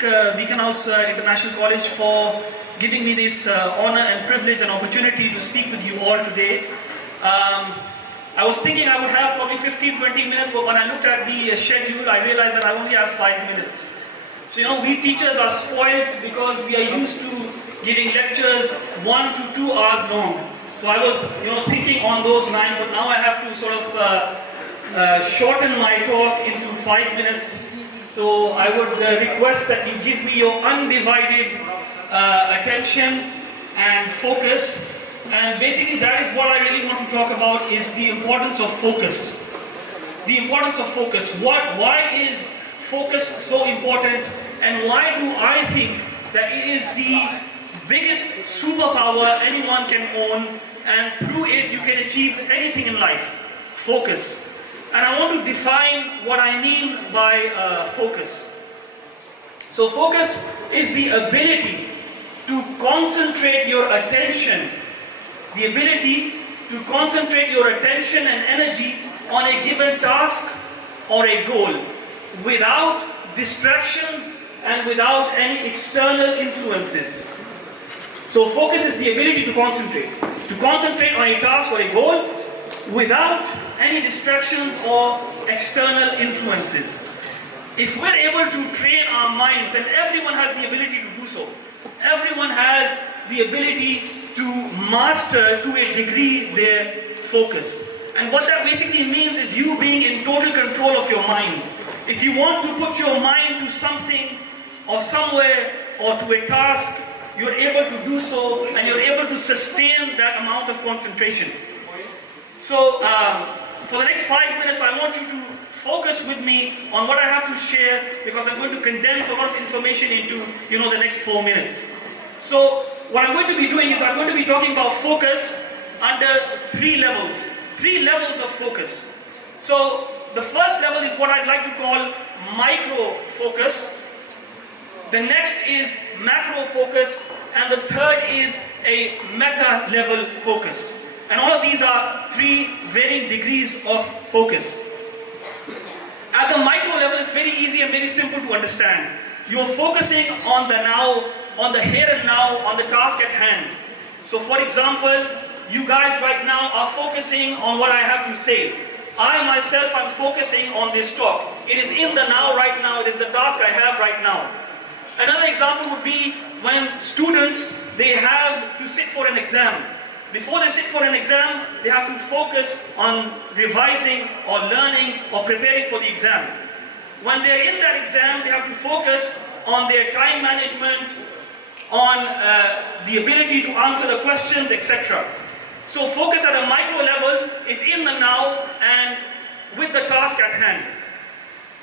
thank Beacon House International College for giving me this honor and privilege and opportunity to speak with you all today. I was thinking I would have probably 15-20 minutes, but when I looked at the schedule, I realized that I only have 5 minutes. So we teachers are spoiled because we are used to giving lectures 1 to 2 hours long. So I was thinking on those lines, but now I have to sort of shorten my talk into 5 minutes. So I would request that you give me your undivided attention and focus. And basically that is what I really want to talk about, is the importance of focus. The importance of focus. Why is focus so important, and why do I think that it is the biggest superpower anyone can own, and through it you can achieve anything in life? Focus. And I want to define what I mean by focus. So focus is the ability to concentrate your attention, the ability to concentrate your attention and energy on a given task or a goal without distractions and without any external influences. So focus is the ability to concentrate on a task or a goal without any distractions or external influences. If we're able to train our minds, and everyone has the ability to do so, everyone has the ability to master to a degree their focus. And what that basically means is you being in total control of your mind. If you want to put your mind to something or somewhere or to a task, you're able to do so, and you're able to sustain that amount of concentration. So for the next 5 minutes, I want you to focus with me on what I have to share, because I'm going to condense a lot of information into the next 4 minutes. So what I'm going to be doing is I'm going to be talking about focus under 3 levels. 3 levels of focus. So the first level is what I'd like to call micro focus. The next is macro focus, and the third is a meta level focus. And all of these are 3 varying degrees of focus. At the micro level, it's very easy and very simple to understand. You're focusing on the now, on the here and now, on the task at hand. So for example, you guys right now are focusing on what I have to say. I myself am focusing on this talk. It is in the now right now, it is the task I have right now. Another example would be when students, they have to sit for an exam. Before they sit for an exam, they have to focus on revising or learning or preparing for the exam. When they're in that exam, they have to focus on their time management, on the ability to answer the questions, etc. So focus at a micro level is in the now and with the task at hand.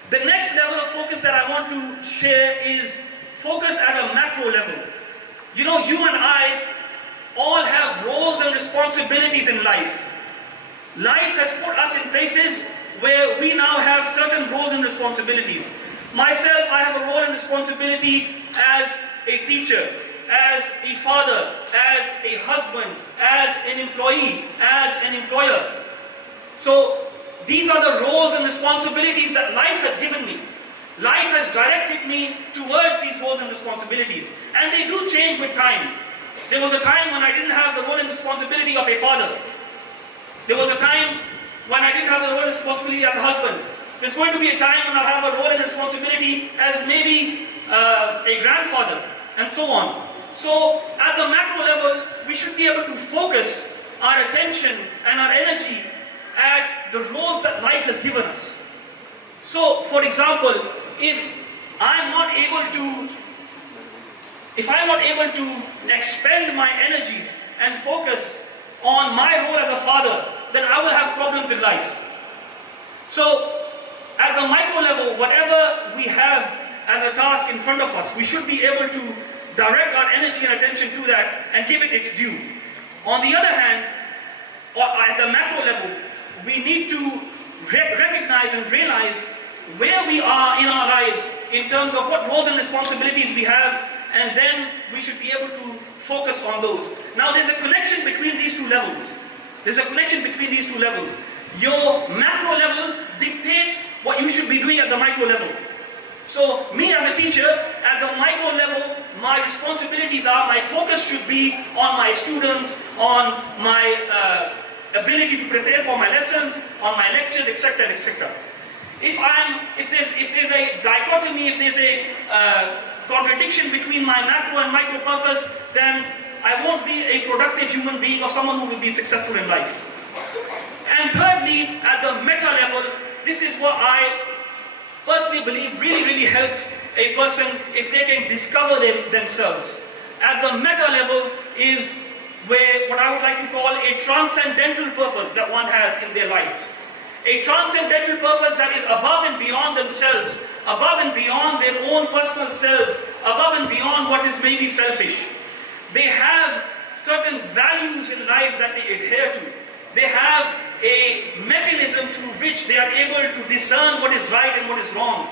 The next level of focus that I want to share is focus at a macro level. You and I all have roles and responsibilities in life. Life has put us in places where we now have certain roles and responsibilities. Myself, I have a role and responsibility as a teacher, as a father, as a husband, as an employee, as an employer. So these are the roles and responsibilities that life has given me. Life has directed me towards these roles and responsibilities. And they do change with time. There was a time when I didn't have the role and responsibility of a father. There was a time when I didn't have the role and responsibility as a husband. There's going to be a time when I'll have a role and responsibility as maybe a grandfather, and so on. So at the macro level, we should be able to focus our attention and our energy at the roles that life has given us. So for example, if I'm not able to expend my energies and focus on my role as a father, then I will have problems in life. So at the micro level, whatever we have as a task in front of us, we should be able to direct our energy and attention to that and give it its due. On the other hand, or at the macro level, we need to recognize and realize where we are in our lives in terms of what roles and responsibilities we have, and then we should be able to focus on those. Now there's a connection between these 2 levels. Your macro level dictates what you should be doing at the micro level. So me as a teacher, at the micro level, my responsibilities are, my focus should be on my students, on my ability to prepare for my lessons, on my lectures, etc., etc. If there's a dichotomy, if there's a contradiction between my macro and micro purpose, then I won't be a productive human being or someone who will be successful in life. And thirdly, at the meta level, this is what I personally believe really helps a person if they can discover themselves. At the meta level is where what I would like to call a transcendental purpose that one has in their lives. A transcendental purpose that is above and beyond themselves, above and beyond their own personal selves, above and beyond what is maybe selfish. They have certain values in life that they adhere to. They have a mechanism through which they are able to discern what is right and what is wrong.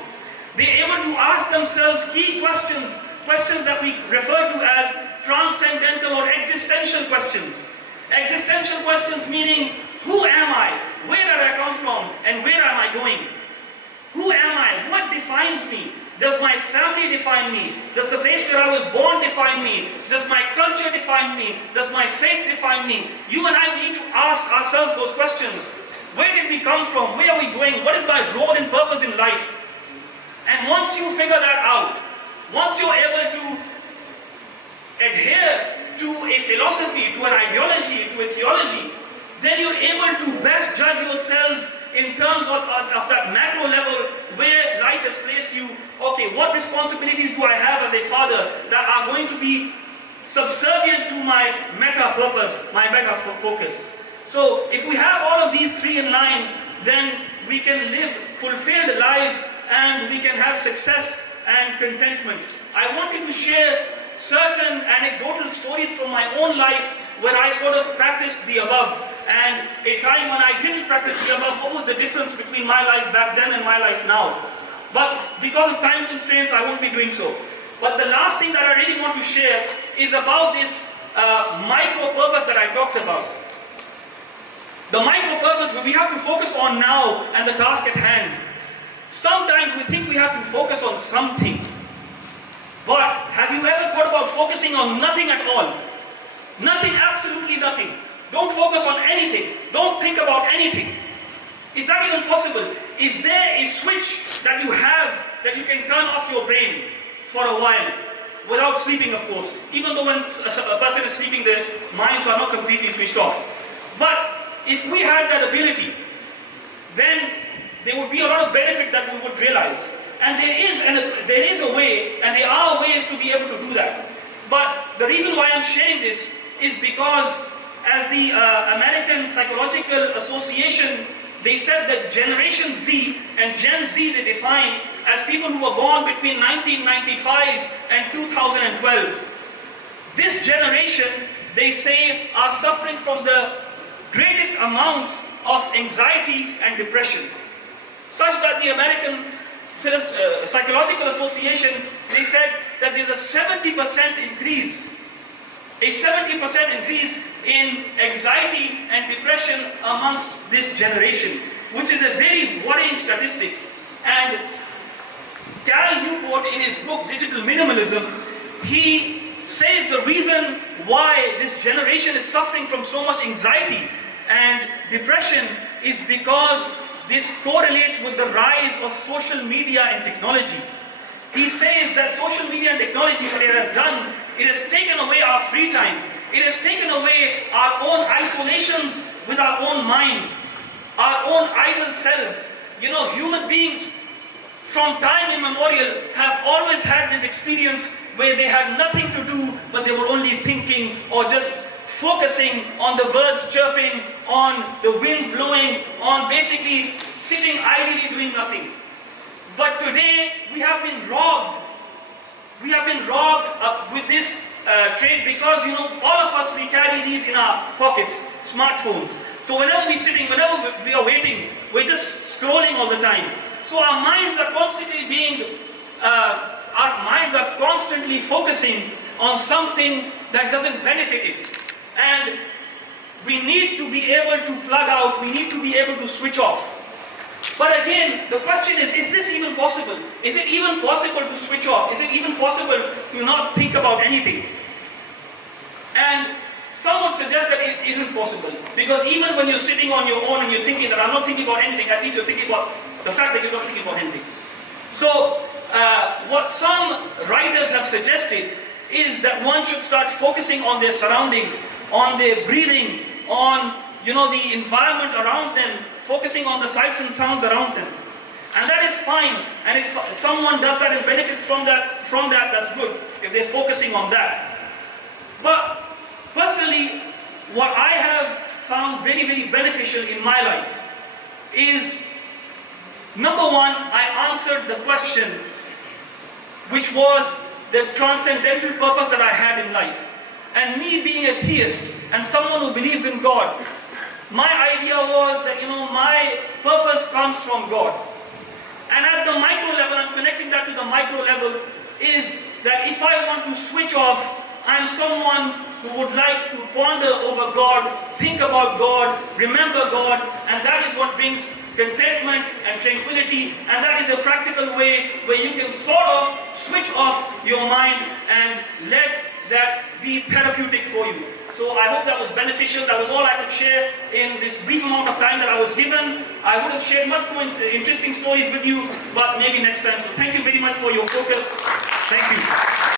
They are able to ask themselves key questions, questions that we refer to as transcendental or existential questions. Existential questions meaning, who am I? Where did I come from? And where am I going? Who am I? What defines me? Does my family define me? Does the place where I was born define me? Does my culture define me? Does my faith define me? You and I need to ask ourselves those questions. Where did we come from? Where are we going? What is my role and purpose in life? And once you figure that out, once you're able to adhere to a philosophy, to an ideology, to a theology, then you're able to best judge yourselves in terms of that macro level where life has placed you. Okay, what responsibilities do I have as a father that are going to be subservient to my meta purpose, my meta focus? So if we have all of these three in line, then we can live fulfilled lives and we can have success and contentment. I wanted to share certain anecdotal stories from my own life where I sort of practiced the above, and a time when I didn't practice the above. What was the difference between my life back then and my life now? But because of time constraints, I won't be doing so. But the last thing that I really want to share is about this micro purpose that I talked about. The micro purpose we have to focus on now and the task at hand. Sometimes we think we have to focus on something. But have you ever thought about focusing on nothing at all? Nothing, absolutely nothing. Don't focus on anything. Don't think about anything. Is that even possible? Is there a switch that you have that you can turn off your brain for a while? Without sleeping, of course. Even though when a person is sleeping, their minds are not completely switched off. But if we had that ability, then there would be a lot of benefit that we would realize. And there is a way, and there are ways to be able to do that. But the reason why I'm sharing this is because as the American Psychological Association, they said that Generation Z and Gen Z they define as people who were born between 1995 and 2012. This generation, they say, are suffering from the greatest amounts of anxiety and depression, such that the American Psychological Association, they said that there's a 70% increase in anxiety and depression amongst this generation, which is a very worrying statistic. And Cal Newport, in his book Digital Minimalism, he says the reason why this generation is suffering from so much anxiety and depression is because this correlates with the rise of social media and technology. He says that social media and technology, what it has done, it has taken away our free time. It has taken away our own isolations with our own mind, our own idle selves. You know, human beings from time immemorial have always had this experience where they had nothing to do, but they were only thinking or just focusing on the birds chirping, on the wind blowing, on basically sitting idly doing nothing. But today we have been robbed. We have been robbed with this trade because, you know, all of us, we carry these in our pockets, smartphones. So whenever we're sitting, whenever we are waiting, we're just scrolling all the time. So our minds are constantly focusing on something that doesn't benefit it. And we need to be able to plug out, we need to be able to switch off. But again, the question is this even possible? Is it even possible to switch off? Is it even possible to not think about anything? And some would suggest that it isn't possible. Because even when you're sitting on your own and you're thinking that I'm not thinking about anything, at least you're thinking about the fact that you're not thinking about anything. So, what some writers have suggested is that one should start focusing on their surroundings, on their breathing, on the environment around them, focusing on the sights and sounds around them. And that is fine. And if someone does that and benefits from that, that's good, if they're focusing on that. But personally, what I have found very, very beneficial in my life is, number one, I answered the question, which was the transcendental purpose that I had in life. And me being a theist and someone who believes in God, my idea was that, my purpose comes from God. And at the micro level, I'm connecting that to the micro level, is that if I want to switch off, I'm someone who would like to ponder over God, think about God, remember God, and that is what brings contentment and tranquility, and that is a practical way where you can sort of switch off your mind and let that be therapeutic for you. So I hope that was beneficial. That was all I could share in this brief amount of time that I was given. I would have shared much more interesting stories with you, but maybe next time. So thank you very much for your focus. Thank you.